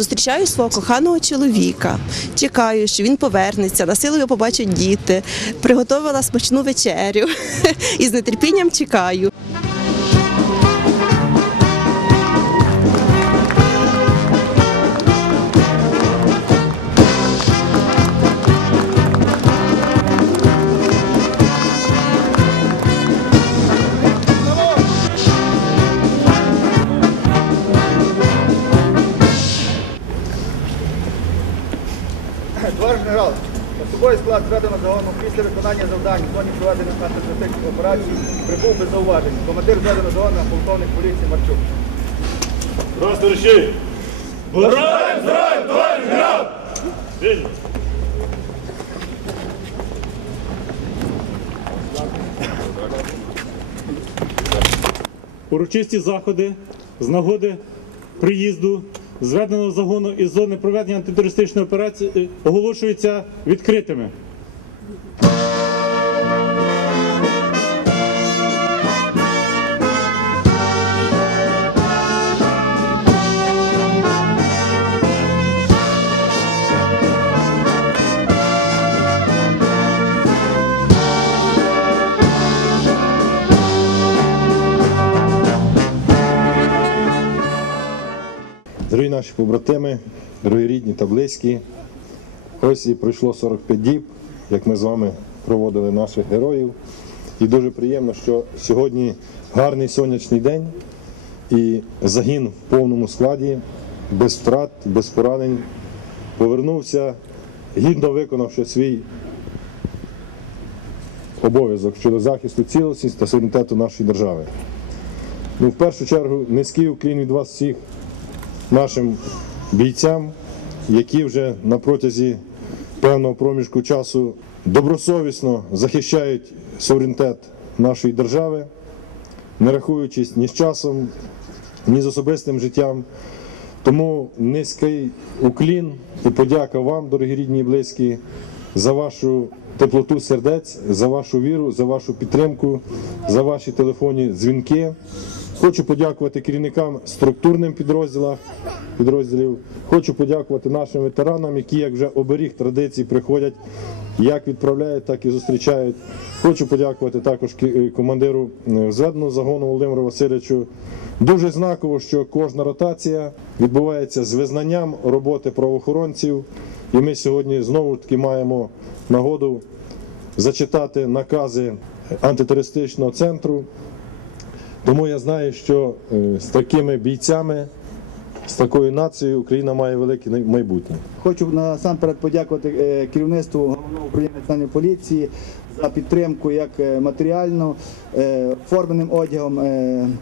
Зустрічаю свого коханого чоловіка. Чекаю, що він повернеться, на силу побачать діти. Приготувала смачну вечерю і з нетерпінням чекаю. Особовий склад зведено загону після виконання завдань в зоні проведення антитерористичних операцій прибув без зауважень. Командир зведеного загону полковник поліції Марчук. Раз, товарищи! Здравия, здравия, товарищ генерал! Урочисті заходи з нагоди приїзду зведеного загону із зони проведення антитерористичної операції е, оголошуються відкритими. Дорогі наші побратими, дорогі рідні та близькі, ось і пройшло 45 діб, як ми з вами проводили наших героїв. І дуже приємно, що сьогодні гарний сонячний день і загін в повному складі, без втрат, без поранень, повернувся, гідно виконавши свій обов'язок щодо захисту цілісності та суверенітету нашої держави. Ну, в першу чергу низький уклін від вас всіх нашим бійцям, які вже на протязі певного проміжку часу добросовісно захищають суверенітет нашої держави, не рахуючись ні з часом, ні з особистим життям. Тому низький уклін і подяка вам, дорогі рідні і близькі, за вашу теплоту сердець, за вашу віру, за вашу підтримку, за ваші телефонні дзвінки. Хочу подякувати керівникам структурним підрозділах, підрозділів. Хочу подякувати нашим ветеранам, які як вже оберіг традицій приходять, як відправляють, так і зустрічають. Хочу подякувати також е, командиру е, зведеного загону Володимиру Васильовичу. Дуже знаково, що кожна ротація відбувається з визнанням роботи правоохоронців. І ми сьогодні знову ж таки маємо нагоду зачитати накази антитерористичного центру. Тому я знаю, що е, з такими бійцями, з такою нацією Україна має велике майбутнє. Хочу насамперед подякувати е, керівництву головного управління національної поліції за підтримку як е, матеріально, форменим одягом,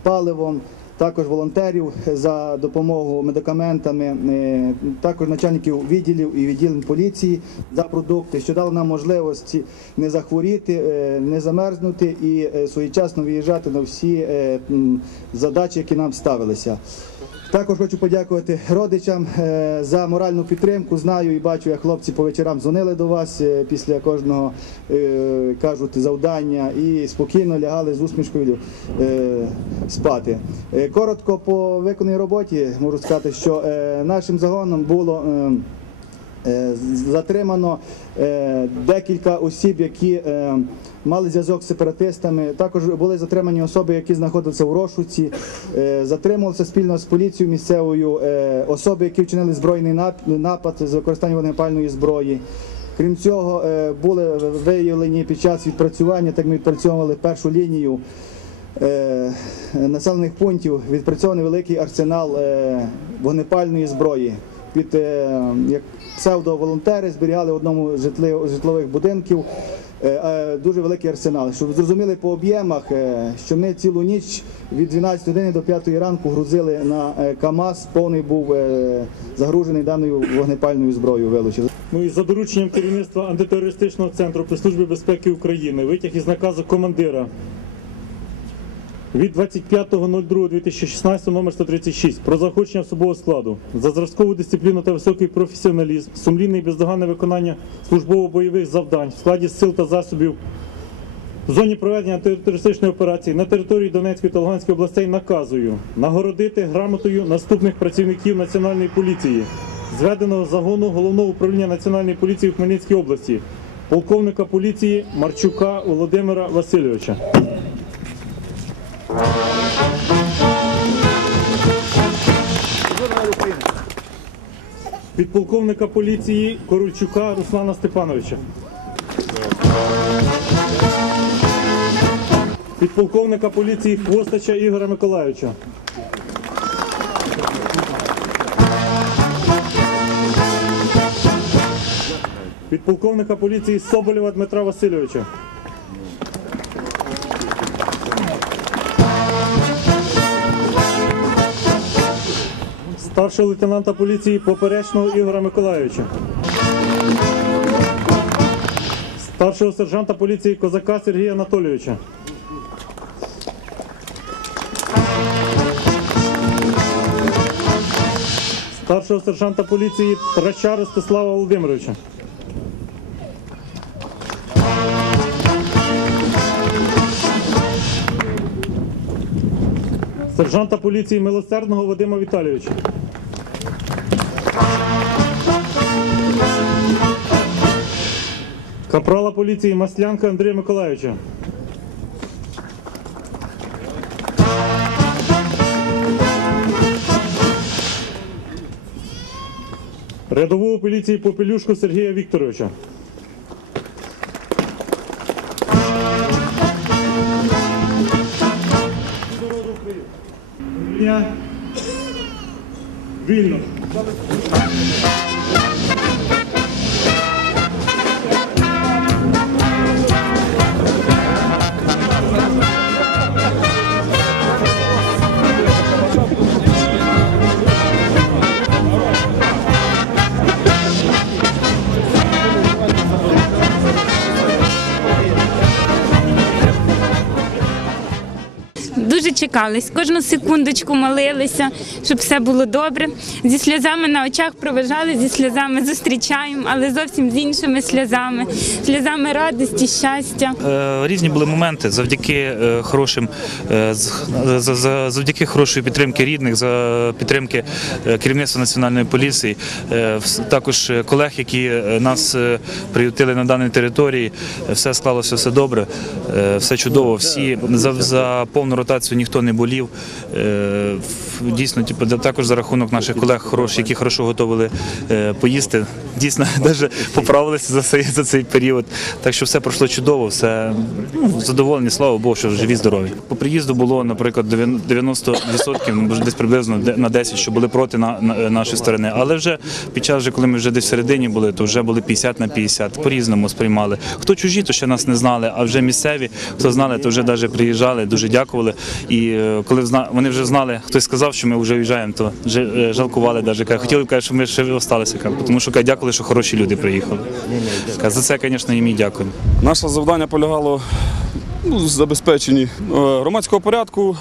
паливом. Також волонтерів за допомогу медикаментами, е, також начальників відділів і відділень поліції за продукти, що дали нам можливості не захворіти, е, не замерзнути і е, своєчасно виїжджати на всі задачі, які нам ставилися. Також хочу подякувати родичам е, за моральну підтримку. Знаю і бачу, як хлопці по вечорам дзвонили до вас е, після кожного е, кажуть завдання і спокійно лягали з усмішкою спати. Коротко по виконаній роботі можу сказати, що нашим загоном було. Е, Затримано е, декілька осіб, які е, мали зв'язок з сепаратистами. Також були затримані особи, які знаходилися у розшуці. Затримувалися спільно з поліцією місцевою особи, які вчинили збройний напад з використанням вогнепальної зброї. Крім цього, були виявлені під час відпрацювання, так ми відпрацьовували першу лінію населених пунктів, відпрацьований великий арсенал вогнепальної зброї. Під е, як псевдоволонтери зберігали в одному з житлових будинків е, е, дуже великий арсенал. Щоб зрозуміли по об'ємах, що ми цілу ніч від 12 години до 5 ранку грузили на КАМАЗ, повний був загружений даною вогнепальною зброєю. Вилучили. Ну і за дорученням керівництва антитерористичного центру при службі безпеки України витяг із наказу командира від 25.02.2016 номер 136 про заохочення особового складу за зразкову дисципліну та високий професіоналізм, сумлінне і бездоганне виконання службово-бойових завдань в складі сил та засобів в зоні проведення антитерористичної операції на території Донецької та Луганської областей наказую нагородити грамотою наступних працівників Національної поліції зведеного загону головного управління Національної поліції в Хмельницькій області, полковника поліції Марчука Володимира Васильовича. Підполковника поліції Корольчука Руслана Степановича. Підполковника поліції Хвостача Ігоря Миколайовича. Підполковника поліції Соболєва Дмитра Васильовича. Старшого лейтенанта поліції Поперечного Ігоря Миколайовича. Старшого сержанта поліції Козака Сергія Анатолійовича. Старшого сержанта поліції Трача Ростислава Володимировича. Сержанта поліції Милосердного Вадима Віталійовича. Капрала поліції Маслянка Андрія Миколайовича. Рядового поліції Попелюшку Сергія Вікторовича. Вільно. Дуже чекались, кожну секундочку молилися, щоб все було добре. Зі сльозами на очах проважали, зі сльозами зустрічаємо, але зовсім з іншими сльозами, сльозами радості, щастя. Е, Різні були моменти завдяки е, хорошим е, завдяки хорошої підтримки рідних, за підтримки керівництва національної поліції, також колег, які нас приютили на даній території. Все склалося все добре, все чудово. Всі за, за повну ротацію ніхто не болів. Е, Дійсно, типу, також за рахунок наших колег, хороші, які хорошо готували е, поїсти. Дійсно, навіть поправилися за цей за цей період. Так що все пройшло чудово, все ну, задоволені, слава Богу, що живі, здорові. По приїзду було, наприклад, 90%, десь приблизно на 10, що були проти на, на- нашої сторони. Але вже під час, коли ми вже десь всередині були, то вже були 50 на 50, по-різному сприймали. Хто чужі, то ще нас не знали, а вже місцеві, хто знали, то вже навіть приїжджали, дуже дякували. І е, коли вони вже знали, хтось сказав, що ми вже виїжджаємо, то е, жалкували навіть. Хотіли б, щоб ми ще залишилися, тому що дякували, що хороші люди приїхали. За це, звісно, їм і дякую. Наше завдання полягало ну, забезпеченні е, громадського порядку,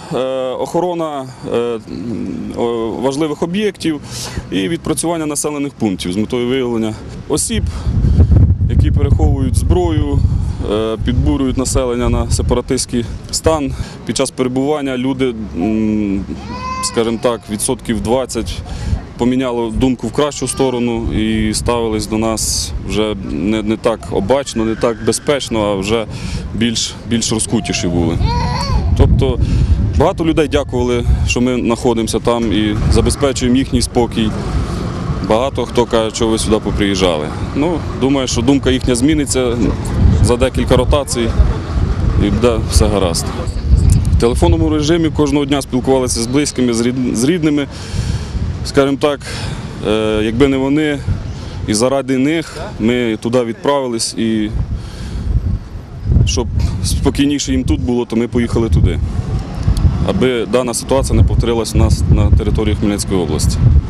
охорона важливих об'єктів і відпрацювання населених пунктів з метою виявлення осіб, які переховують зброю, підбурюють населення на сепаратистський стан. Під час перебування люди, скажімо так, відсотків 20 поміняло думку в кращу сторону і ставились до нас вже не, не так обачно, не так безпечно, а вже більш, більш розкутіші були. Тобто багато людей дякували, що ми знаходимося там і забезпечуємо їхній спокій. Багато хто каже, що ви сюди поприїжджали. Ну, думаю, що думка їхня зміниться за декілька ротацій і буде все гаразд. В телефонному режимі кожного дня спілкувалися з близькими, з рідними. Скажімо так, е, якби не вони, і заради них ми туди відправились, і щоб спокійніше їм тут було, то ми поїхали туди, аби дана ситуація не повторилась у нас на території Хмельницької області.